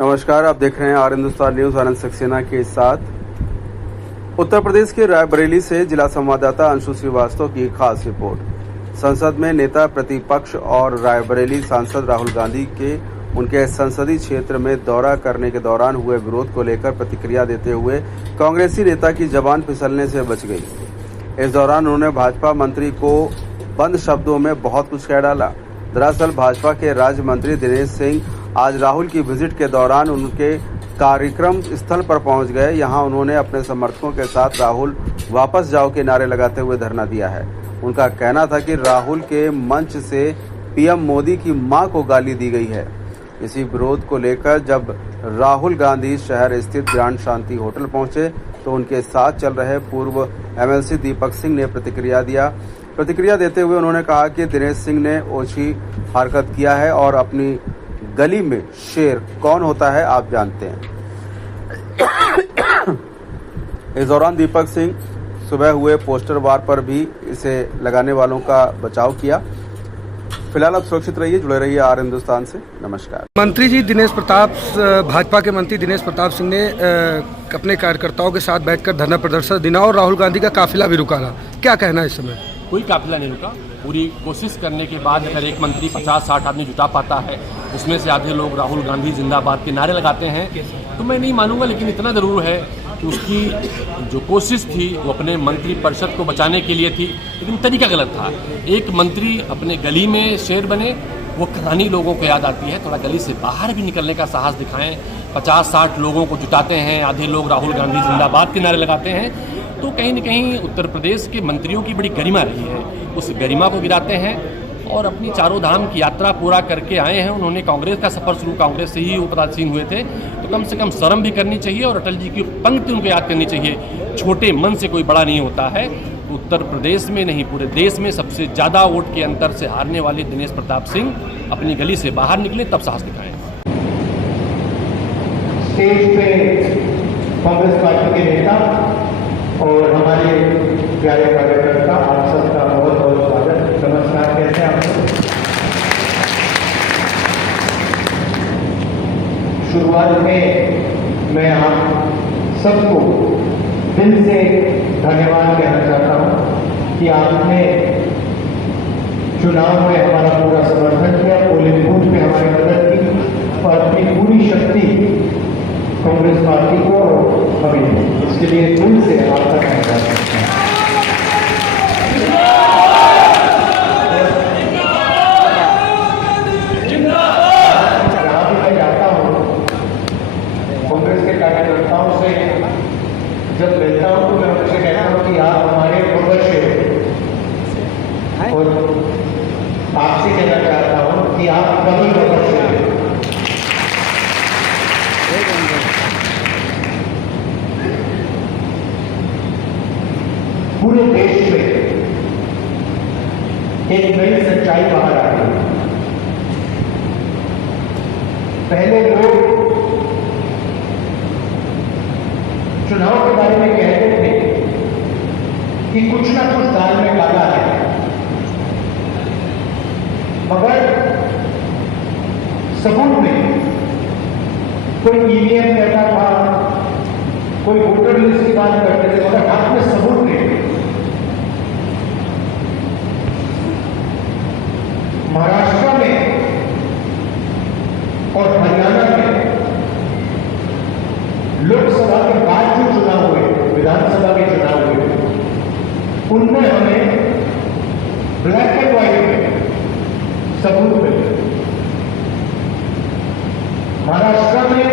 नमस्कार, आप देख रहे हैं आर हिंदुस्तान न्यूज। आनंद सक्सेना के साथ। उत्तर प्रदेश के रायबरेली से जिला संवाददाता अंशु श्रीवास्तव की खास रिपोर्ट। संसद में नेता प्रतिपक्ष और रायबरेली सांसद राहुल गांधी के उनके संसदीय क्षेत्र में दौरा करने के दौरान हुए विरोध को लेकर प्रतिक्रिया देते हुए कांग्रेसी नेता की जबान फिसलने से बच गई। इस दौरान उन्होंने भाजपा मंत्री को बंद शब्दों में बहुत कुछ कह डाला। दरअसल भाजपा के राज्य मंत्री दिनेश सिंह आज राहुल की विजिट के दौरान उनके कार्यक्रम स्थल पर पहुंच गए। यहां उन्होंने अपने समर्थकों के साथ राहुल वापस जाओ के नारे लगाते हुए धरना दिया है। उनका कहना था कि राहुल के मंच से पीएम मोदी की मां को गाली दी गई है। इसी विरोध को लेकर जब राहुल गांधी शहर स्थित ग्रांड शांति होटल पहुंचे तो उनके साथ चल रहे पूर्व एमएलसी दीपक सिंह ने प्रतिक्रिया देते हुए उन्होंने कहा कि दिनेश सिंह ने ओछी हरकत किया है और अपनी गली में शेर कौन होता है आप जानते हैं। इस दौरान दीपक सिंह सुबह हुए पोस्टर वार पर भी इसे लगाने वालों का बचाव किया। फिलहाल आप सुरक्षित रहिए, जुड़े रहिए आर हिंदुस्तान से। नमस्कार। मंत्री जी भाजपा के मंत्री दिनेश प्रताप सिंह ने अपने कार्यकर्ताओं के साथ बैठकर धरना प्रदर्शन दिना और राहुल गांधी का काफिला भी रुका रहा। क्या कहना है इस समय? कोई काफिला नहीं रुका। पूरी कोशिश करने के बाद अगर एक मंत्री 50-60 आदमी जुटा पाता है, उसमें से आधे लोग राहुल गांधी जिंदाबाद के नारे लगाते हैं, तो मैं नहीं मानूंगा। लेकिन इतना ज़रूर है कि उसकी जो कोशिश थी वो अपने मंत्री परिषद को बचाने के लिए थी, लेकिन तरीका गलत था। एक मंत्री अपने गली में शेर बने, वो कहानी लोगों को याद आती है। थोड़ा गली से बाहर भी निकलने का साहस दिखाएं। 50-60 लोगों को जुटाते हैं, आधे लोग राहुल गांधी जिंदाबाद के नारे लगाते हैं, तो कहीं न कहीं उत्तर प्रदेश के मंत्रियों की बड़ी गरिमा रही है। उस गरिमा को गिराते हैं और अपनी चारों धाम की यात्रा पूरा करके आए हैं। उन्होंने कांग्रेस का सफर शुरू कांग्रेस से ही उपरासीन हुए थे, तो कम से कम शर्म भी करनी चाहिए और अटल जी की पंक्ति उनको याद करनी चाहिए, छोटे मन से कोई बड़ा नहीं होता है। उत्तर प्रदेश में नहीं पूरे देश में सबसे ज़्यादा वोट के अंतर से हारने वाले दिनेश प्रताप सिंह अपनी गली से बाहर निकले, तब साहस दिखाएं। स्टेज पे कांग्रेस पार्टी के नेता और हमारे प्यारे कार्यकर्ता, आप सबका बहुत बहुत स्वागत, नमस्कार कहते हैं आपको। शुरुआत में मैं आप सबको दिल से धन्यवाद कहना चाहता हूं कि आपने चुनाव में हमारा पूरा समर्थन किया, पोलिंग बूथ में हमारी मदद की और अपनी पूरी शक्ति कांग्रेस पार्टी को हमें, इसके लिए दिल से आपका धन्यवाद करता हूं। जहां भी मैं जाता हूं कांग्रेस के कार्यकर्ताओं से जब मिलता हूं तो मैं उनसे कहता हूं कि आप हमारे भविष्य हैं और आपसे कहना चाहता हूं कि आप कभी भविष्य हैं। पूरे देश में एक नई सच्चाई बाहर आ गई। पहले लोग चुनाव के बारे में कहते थे कि कुछ ना कुछ दाल में काला है, मगर सबूत में कोई ईवीएम कहता था, कोई वोटर लिस्ट की बात करते थे, मगर हाथ में सबूत नहीं। महाराष्ट्र में और हरियाणा में लोकसभा के बाद जो चुनाव हुए, विधानसभा के चुनाव हुए, उनमें हमें ब्लैक एंड व्हाइट में सबूत मिले। महाराष्ट्र में